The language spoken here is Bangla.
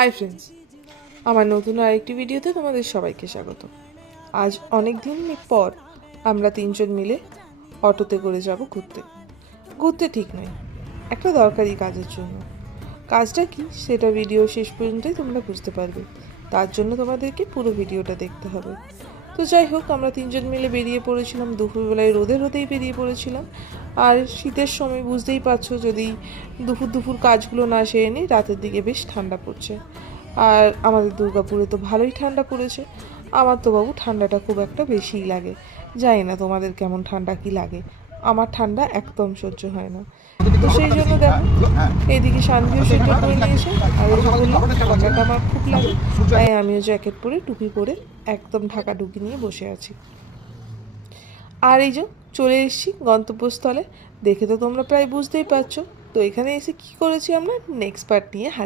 হাই ফ্রেন্ডস, আমার নতুন আরেকটি ভিডিওতে তোমাদের সবাইকে স্বাগত। আজ অনেক দিন পর আমরা তিনজন মিলে অটোতে করে যাব ঘুরতে। ঘুরতে ঠিক নয়, একটা দরকারি কাজের জন্য। কাজটা কি সেটা ভিডিও শেষ পর্যন্তই তোমরা বুঝতে পারবে। তার জন্য তোমাদেরকে পুরো ভিডিওটা দেখতে হবে। তো যাই হোক, আমরা তিনজন মিলে বেরিয়ে পড়েছিলাম। দুপুরবেলায় রোদেই বেরিয়ে পড়েছিলাম। আর শীতের সময় বুঝতেই পারছো, যদি দুপুর কাজগুলো না সেরে নিই, রাতের দিকে বেশ ঠান্ডা পড়ছে। আর আমাদের দুর্গাপুরে তো ভালোই ঠান্ডা পড়েছে। আমার তো বাবু ঠান্ডাটা খুব একটা বেশিই লাগে। জানি না তোমাদের কেমন ঠান্ডা কি লাগে, আমার ঠান্ডা একদম সহ্য হয় না। তো সেই জন্য দেখো, এইদিকে শানভিও সোয়েটার পরে নিয়েছে, আর ওই যে বললাম ঠান্ডাটা আমার খুব লাগে, তাই আমিও জ্যাকেট পরে টুপি পরে একদম ঢাকা ঢুকি নিয়ে বসে আছি। আর এই যে চলে এসেছি গন্তব্যস্থলে। দেখে তো তোমরা প্রায় বুঝতেই পারছো। তো এখানে এসে কি করেছি আমরা, নেক্সট পার্ট নিয়ে হাজির।